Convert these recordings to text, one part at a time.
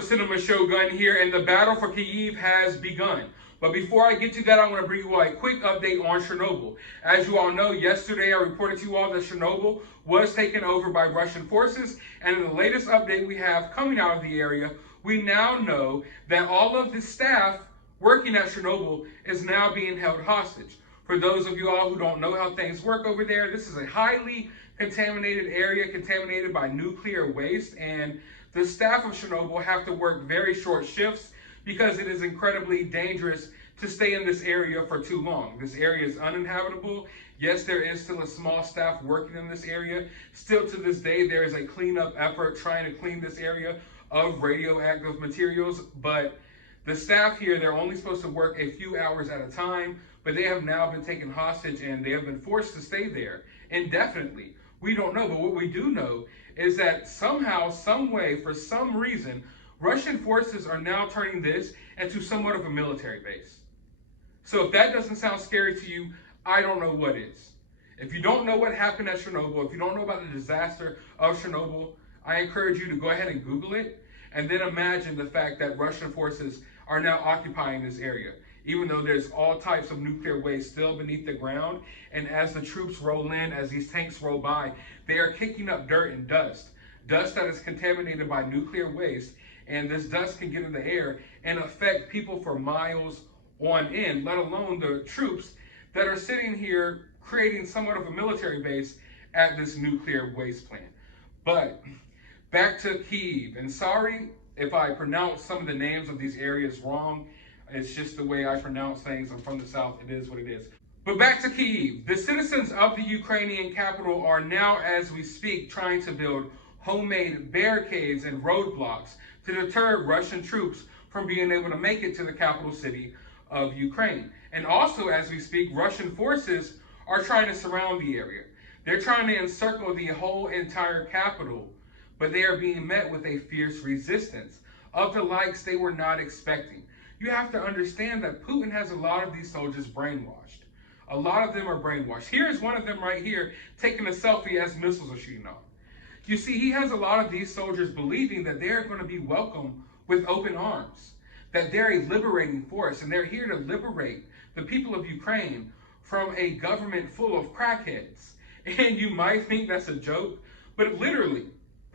The Cinema Shogun here, and the battle for Kyiv has begun. But before I get to that, I want to bring you all a quick update on Chernobyl. As you all know, yesterday I reported to you all that Chernobyl was taken over by Russian forces, and in the latest update we have coming out of the area, we now know that all of the staff working at Chernobyl is now being held hostage. For those of you all who don't know how things work over there, this is a highly contaminated area, contaminated by nuclear waste, and the staff of Chernobyl have to work very short shifts because it is incredibly dangerous to stay in this area for too long. This area is uninhabitable. Yes, there is still a small staff working in this area. Still to this day, there is a cleanup effort trying to clean this area of radioactive materials, but the staff here, they're only supposed to work a few hours at a time, but they have now been taken hostage and they have been forced to stay there indefinitely. We don't know, but what we do know is that somehow, some way, for some reason, Russian forces are now turning this into somewhat of a military base. So if that doesn't sound scary to you, I don't know what is. If you don't know what happened at Chernobyl, if you don't know about the disaster of Chernobyl, I encourage you to go ahead and Google it, and then imagine the fact that Russian forces are now occupying this area, even though there's all types of nuclear waste still beneath the ground. And as the troops roll in, as these tanks roll by, they are kicking up dirt and dust that is contaminated by nuclear waste. And this dust can get in the air and affect people for miles on end, let alone the troops that are sitting here creating somewhat of a military base at this nuclear waste plant. But back to Kyiv, and sorry if I pronounce some of the names of these areas wrong. It's just the way I pronounce things. I'm from the South. It is what it is. But back to Kyiv. The citizens of the Ukrainian capital are now, as we speak, trying to build homemade barricades and roadblocks to deter Russian troops from being able to make it to the capital city of Ukraine. And also, as we speak, Russian forces are trying to surround the area. They're trying to encircle the whole entire capital, but they are being met with a fierce resistance of the likes they were not expecting. You have to understand that Putin has a lot of these soldiers brainwashed. A lot of them are brainwashed. Here's one of them right here taking a selfie as missiles are shooting off. You see, he has a lot of these soldiers believing that they're going to be welcomed with open arms, that they're a liberating force, and they're here to liberate the people of Ukraine from a government full of crackheads. And you might think that's a joke, but literally,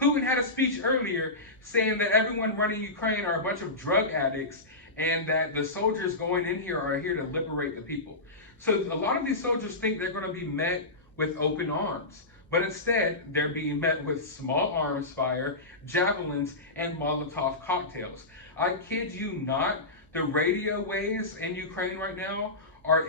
Putin had a speech earlier saying that everyone running Ukraine are a bunch of drug addicts and that the soldiers going in here are here to liberate the people. So a lot of these soldiers think they're going to be met with open arms, but instead they're being met with small arms fire, javelins, and Molotov cocktails. I kid you not, the radio waves in Ukraine right now are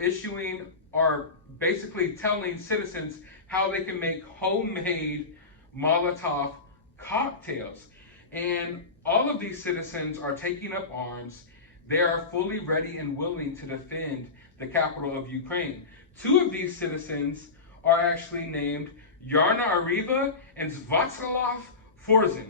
basically telling citizens how they can make homemade Molotov cocktails. And all of these citizens are taking up arms. They are fully ready and willing to defend the capital of Ukraine. Two of these citizens are actually named Yarna Ariva and Svatslav Forzin.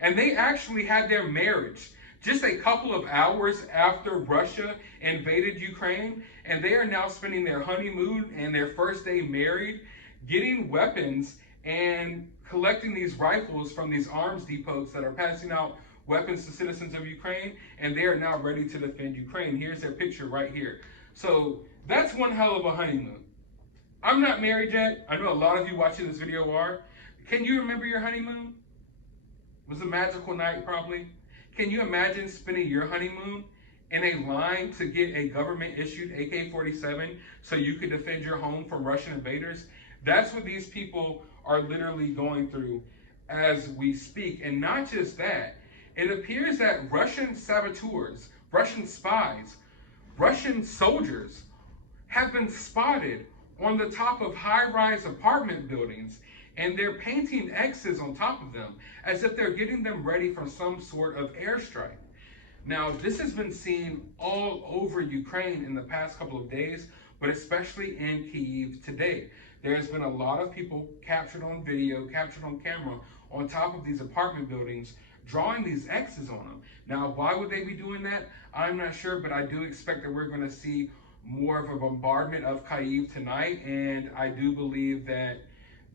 And they actually had their marriage just a couple of hours after Russia invaded Ukraine. And they are now spending their honeymoon and their first day married, getting weapons and collecting these rifles from these arms depots that are passing out weapons to citizens of Ukraine, and they are now ready to defend Ukraine. Here's their picture right here. So that's one hell of a honeymoon. I'm not married yet. I know a lot of you watching this video are. Can you remember your honeymoon? It was a magical night, probably. Can you imagine spending your honeymoon in a line to get a government-issued AK-47 so you could defend your home from Russian invaders? That's what these people are literally going through as we speak. And not just that, it appears that Russian saboteurs, Russian spies, Russian soldiers have been spotted on the top of high-rise apartment buildings, and they're painting X's on top of them as if they're getting them ready for some sort of airstrike. Now, this has been seen all over Ukraine in the past couple of days, but especially in Kyiv today. There's been a lot of people captured on video, captured on camera, on top of these apartment buildings, drawing these X's on them. Now, why would they be doing that? I'm not sure, but I do expect that we're going to see more of a bombardment of Kyiv tonight, and I do believe that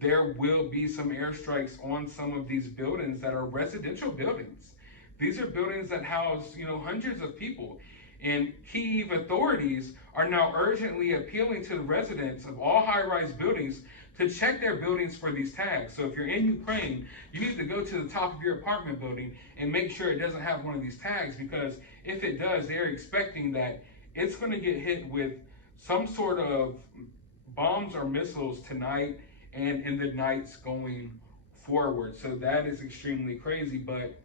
there will be some airstrikes on some of these buildings that are residential buildings These are buildings that house, hundreds of people. And Kyiv authorities are now urgently appealing to the residents of all high-rise buildings to check their buildings for these tags. So if you're in Ukraine, you need to go to the top of your apartment building and make sure it doesn't have one of these tags, because if it does, they're expecting that it's going to get hit with some sort of bombs or missiles tonight and in the nights going forward. So that is extremely crazy. But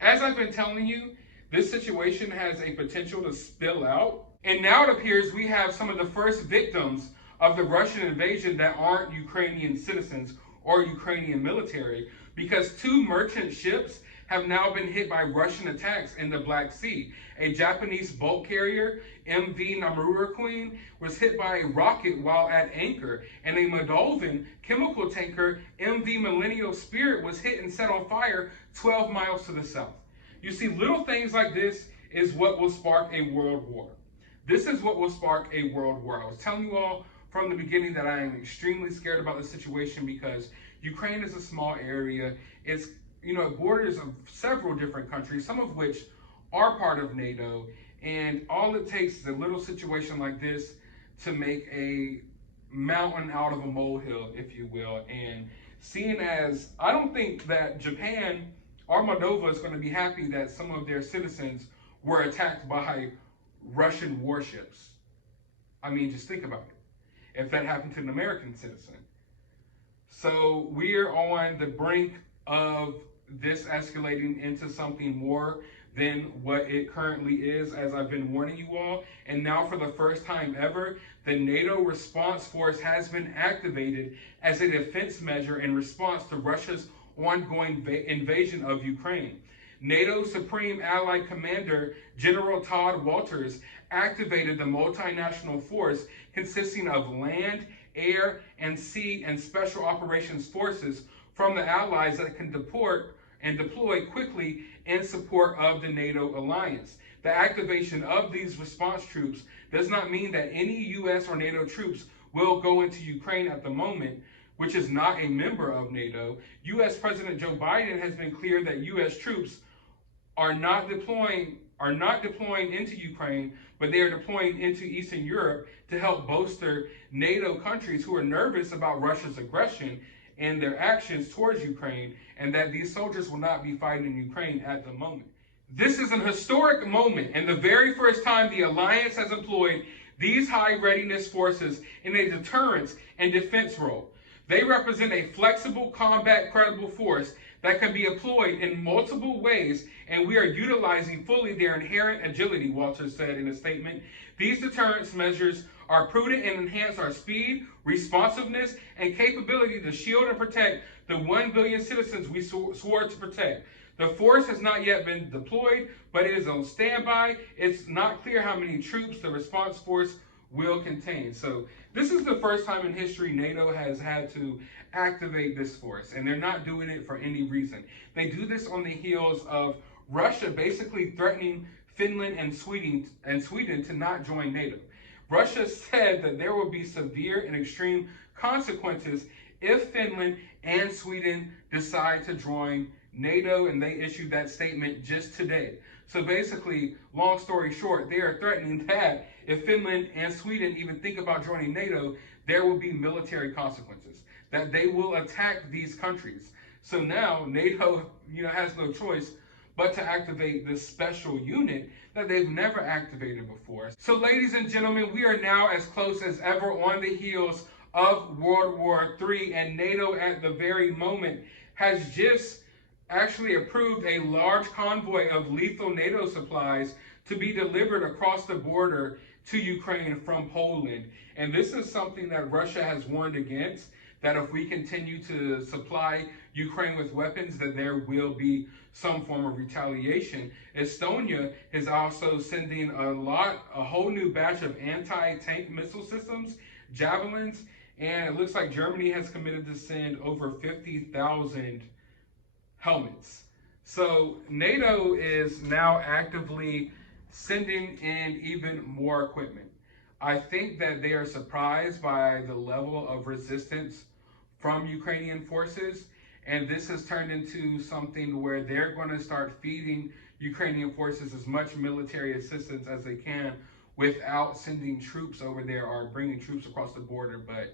as I've been telling you, this situation has a potential to spill out. And now it appears we have some of the first victims of the Russian invasion that aren't Ukrainian citizens or Ukrainian military, because 2 merchant ships have now been hit by Russian attacks in the Black Sea. A Japanese bulk carrier, MV Namura Queen, was hit by a rocket while at anchor, and a Moldovan chemical tanker, MV Millennial Spirit, was hit and set on fire 12 miles to the south. You see, little things like this is what will spark a world war. This is what will spark a world war. I was telling you all from the beginning that I am extremely scared about the situation, because Ukraine is a small area. It's, it borders of several different countries, some of which are part of NATO. And all it takes is a little situation like this to make a mountain out of a molehill, if you will. And seeing as I don't think that Japan or Moldova is going to be happy that some of their citizens were attacked by Russian warships. I mean, just think about it. If that happened to an American citizen. So we're on the brink of this escalating into something more than what it currently is, as I've been warning you all. And now, for the first time ever, the NATO response force has been activated as a defense measure in response to Russia's ongoing invasion of Ukraine. NATO Supreme Allied Commander General Todd Walters activated the multinational force consisting of land, air, and sea and special operations forces from the allies that can deport and deploy quickly in support of the NATO alliance. The activation of these response troops does not mean that any U.S. or NATO troops will go into Ukraine at the moment, which is not a member of NATO. U.S. President Joe Biden has been clear that U.S. troops are not deploying into Ukraine, but they are deploying into Eastern Europe to help bolster NATO countries who are nervous about Russia's aggression and their actions towards Ukraine, and that these soldiers will not be fighting in Ukraine at the moment. This is an historic moment, and the very first time the alliance has employed these high readiness forces in a deterrence and defense role. They represent a flexible, combat credible force that can be employed in multiple ways, and we are utilizing fully their inherent agility, Walters said in a statement. These deterrence measures are prudent and enhance our speed, responsiveness, and capability to shield and protect the 1 billion citizens we swore to protect. The force has not yet been deployed, but it is on standby. It's not clear how many troops the response force will contain. So this is the first time in history NATO has had to activate this force, and they're not doing it for any reason. They do this on the heels of Russia basically threatening Finland and Sweden to not join NATO. Russia said that there will be severe and extreme consequences if Finland and Sweden decide to join NATO, and they issued that statement just today. So basically, long story short, they are threatening that if Finland and Sweden even think about joining NATO, there will be military consequences, that they will attack these countries. So now NATO, has no choice but to activate this special unit that they've never activated before. So ladies and gentlemen, we are now as close as ever on the heels of World War III, and NATO at the very moment has just actually approved a large convoy of lethal NATO supplies to be delivered across the border to Ukraine from Poland. And this is something that Russia has warned against, that if we continue to supply Ukraine with weapons, that there will be some form of retaliation. Estonia is also sending a whole new batch of anti-tank missile systems, javelins, and it looks like Germany has committed to send over 50,000 helmets. So NATO is now actively sending in even more equipment. I think that they are surprised by the level of resistance from Ukrainian forces, And this has turned into something where they're going to start feeding Ukrainian forces as much military assistance as they can without sending troops over there or bringing troops across the border. But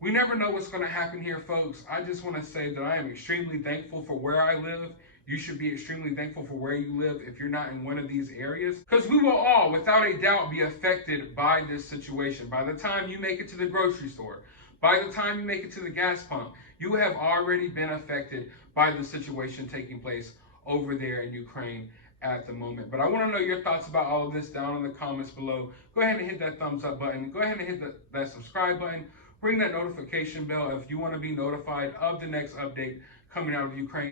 we never know what's going to happen here, folks. I just want to say that I am extremely thankful for where I live. You should be extremely thankful for where you live if you're not in one of these areas, because we will all, without a doubt, be affected by this situation. By the time you make it to the grocery store, by the time you make it to the gas pump, you have already been affected by the situation taking place over there in Ukraine at the moment. But I want to know your thoughts about all of this down in the comments below. Go ahead and hit that thumbs up button. Go ahead and hit that subscribe button. Ring that notification bell if you want to be notified of the next update coming out of Ukraine.